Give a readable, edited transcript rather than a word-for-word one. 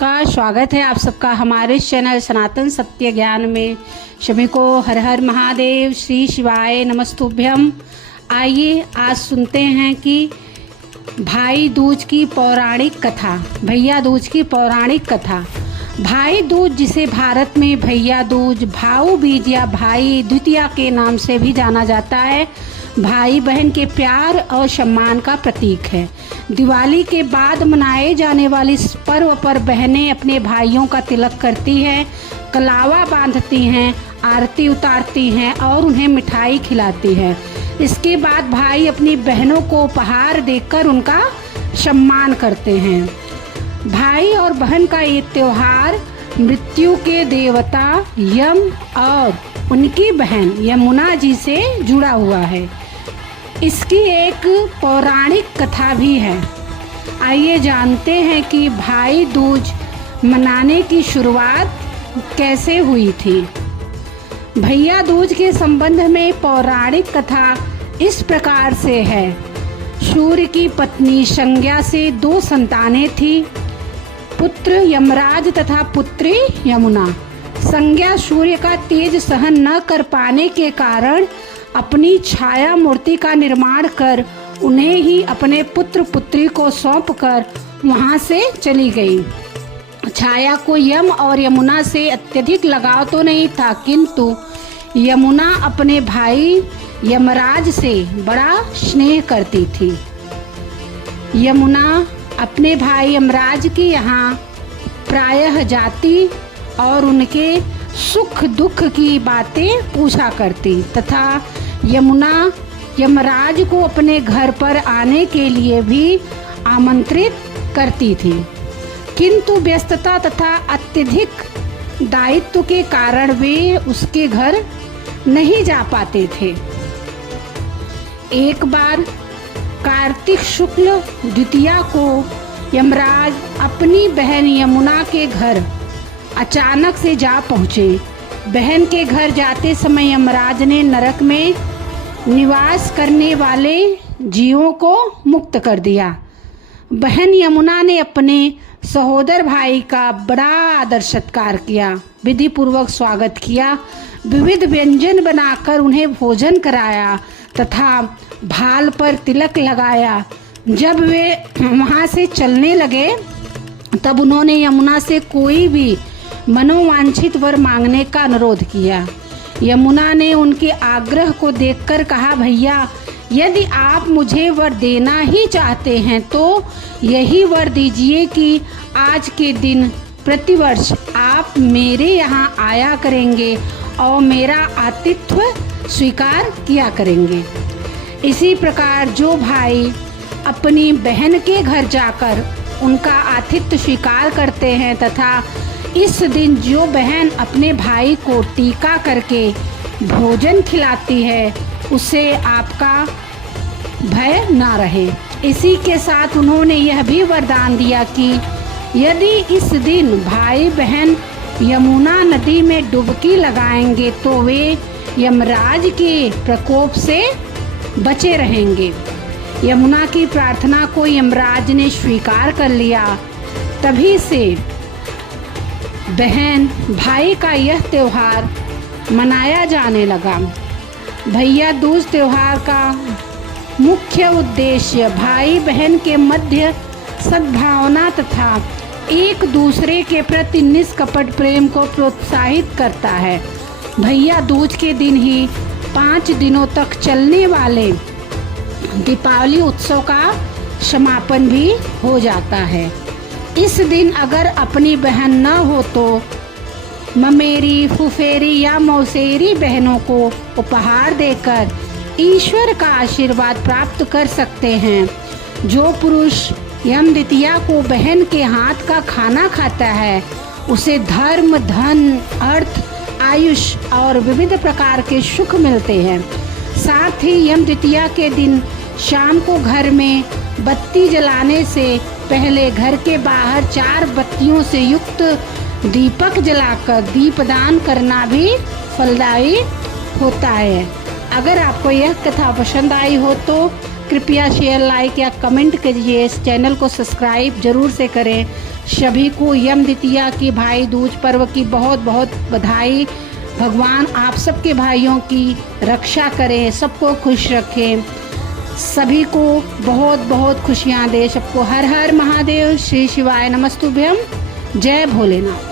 नमस्कार, स्वागत है आप सबका हमारे चैनल सनातन सत्य ज्ञान में। सभी को हर हर महादेव, श्री शिवाय नमस्तुभ्यम। आइए आज सुनते हैं कि भाई दूज की पौराणिक कथा, भैया दूज की पौराणिक कथा। भाई दूज, जिसे भारत में भैया दूज, भाऊ बीज या भाई द्वितीया के नाम से भी जाना जाता है, भाई बहन के प्यार और सम्मान का प्रतीक है। दिवाली के बाद मनाए जाने वाले इस पर्व पर बहनें अपने भाइयों का तिलक करती हैं, कलावा बांधती हैं, आरती उतारती हैं और उन्हें मिठाई खिलाती हैं। इसके बाद भाई अपनी बहनों को उपहार देकर उनका सम्मान करते हैं। भाई और बहन का ये त्योहार मृत्यु के देवता यम और उनकी बहन यमुना जी से जुड़ा हुआ है। इसकी एक पौराणिक कथा भी है। आइए जानते हैं कि भाई दूज मनाने की शुरुआत कैसे हुई थी। भैया दूज के संबंध में पौराणिक कथा इस प्रकार से है। सूर्य की पत्नी संज्ञा से 2 संतानें थी, पुत्र यमराज तथा पुत्री यमुना। संज्ञा सूर्य का तेज सहन न कर पाने के कारण अपनी छाया मूर्ति का निर्माण कर उन्हें ही अपने पुत्र पुत्री को सौंपकर वहां से चली गई। छाया को यम और यमुना से अत्यधिक लगाव तो नहीं था, किंतु यमुना अपने भाई यमराज से बड़ा स्नेह करती थी। यमुना अपने भाई यमराज के यहाँ प्रायः जाती और उनके सुख दुख की बातें पूछा करती तथा यमुना यमराज को अपने घर पर आने के लिए भी आमंत्रित करती थी, किंतु व्यस्तता तथा अत्यधिक दायित्व के कारण वे उसके घर नहीं जा पाते थे। एक बार कार्तिक शुक्ल द्वितीया को यमराज अपनी बहन यमुना के घर अचानक से जा पहुँचे। बहन के घर जाते समय यमराज ने नरक में निवास करने वाले जीवों को मुक्त कर दिया। बहन यमुना ने अपने सहोदर भाई का बड़ा आदर सत्कार किया, विधि पूर्वक स्वागत किया, विविध व्यंजन बनाकर उन्हें भोजन कराया तथा भाल पर तिलक लगाया। जब वे वहाँ से चलने लगे तब उन्होंने यमुना से कोई भी मनोवांछित वर मांगने का अनुरोध किया। यमुना ने उनके आग्रह को देखकर कहा, भैया यदि आप मुझे वर देना ही चाहते हैं तो यही वर दीजिए कि आज के दिन प्रतिवर्ष आप मेरे यहाँ आया करेंगे और मेरा आतिथ्य स्वीकार किया करेंगे। इसी प्रकार जो भाई अपनी बहन के घर जाकर उनका आतिथ्य स्वीकार करते हैं तथा इस दिन जो बहन अपने भाई को टीका करके भोजन खिलाती है, उसे आपका भय ना रहे। इसी के साथ उन्होंने यह भी वरदान दिया कि यदि इस दिन भाई बहन यमुना नदी में डुबकी लगाएंगे तो वे यमराज के प्रकोप से बचे रहेंगे। यमुना की प्रार्थना को यमराज ने स्वीकार कर लिया। तभी से बहन भाई का यह त्योहार मनाया जाने लगा। भैया दूज त्योहार का मुख्य उद्देश्य भाई बहन के मध्य सद्भावना तथा एक दूसरे के प्रति निष्कपट प्रेम को प्रोत्साहित करता है। भैया दूज के दिन ही 5 दिनों तक चलने वाले दीपावली उत्सव का समापन भी हो जाता है। इस दिन अगर अपनी बहन न हो तो ममेरी, फुफेरी या मौसेरी बहनों को उपहार देकर ईश्वर का आशीर्वाद प्राप्त कर सकते हैं। जो पुरुष यम द्वितीया को बहन के हाथ का खाना खाता है उसे धर्म, धन, अर्थ, आयुष और विविध प्रकार के सुख मिलते हैं। साथ ही यम द्वितीया के दिन शाम को घर में बत्ती जलाने से पहले घर के बाहर 4 बत्तियों से युक्त दीपक जलाकर दीपदान करना भी फलदायी होता है। अगर आपको यह कथा पसंद आई हो तो कृपया शेयर, लाइक या कमेंट करिए। इस चैनल को सब्सक्राइब जरूर से करें। सभी को यम द्वितीया की भाई दूज पर्व की बहुत बहुत बधाई। भगवान आप सबके भाइयों की रक्षा करें, सबको खुश रखें, सभी को बहुत बहुत खुशियाँ दे। सबको हर हर महादेव। श्री शिवाय नमस्तुभ्यम। जय भोलेनाथ।